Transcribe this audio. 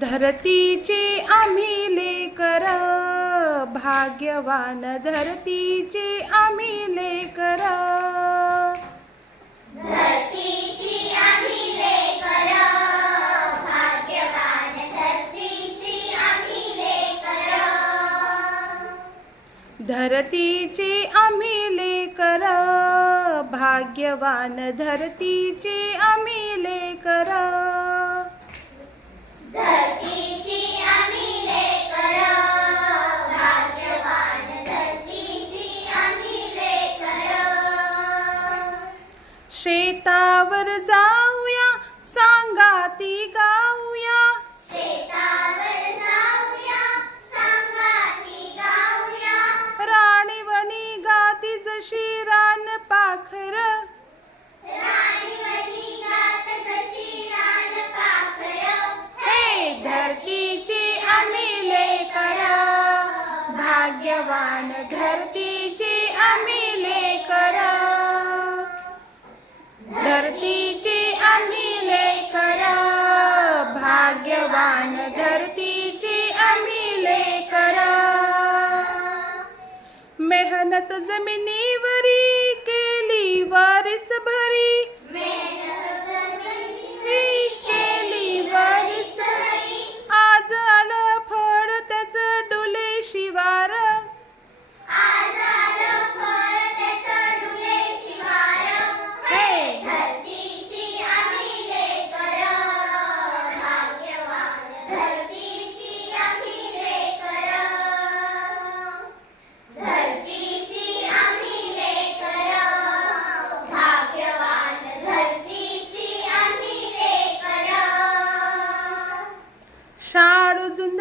धरतीचे आम्ही लेकर, भाग्यवान धरतीचे आम्ही लेकर. धरतीची आम्ही लेकर, भाग्यवान धरतीची आम्ही लेकर. धरतीचे आम्ही लेकर, भाग्यवान धरतीचे आम्ही लेकर. धरतीची आम्ही लेकर, भाग्यवान धरतीची आम्ही लेकर. शेतावर जाऊया, सांगाती गाऊया. शेतावर जाऊया, सांगाती गाऊया. राणीवणी गाती जशी रान पाखर. राणीवणी गात जशी रान पाखर. हे धरतीची आम्ही लेकर, भाग्यवान धरतीची आम्ही लेकर. धरतीची आम्ही लेकर, भाग्यवान धरतीची आम्ही लेकर. मेहनत जमिनीवरी केली वारीस भरी. केली वारीस भरी. आज आलं फळ त्याच डुले शिवार. आज आलं फळ त्याचं डुले शिवार. हे धरतीची आम्ही लेकर, भाग्यवान धरतीची आम्ही लेकर. धरतीची आम्ही लेकर, भाग्यवान धरतीची आम्ही लेकर. शाळू झुंध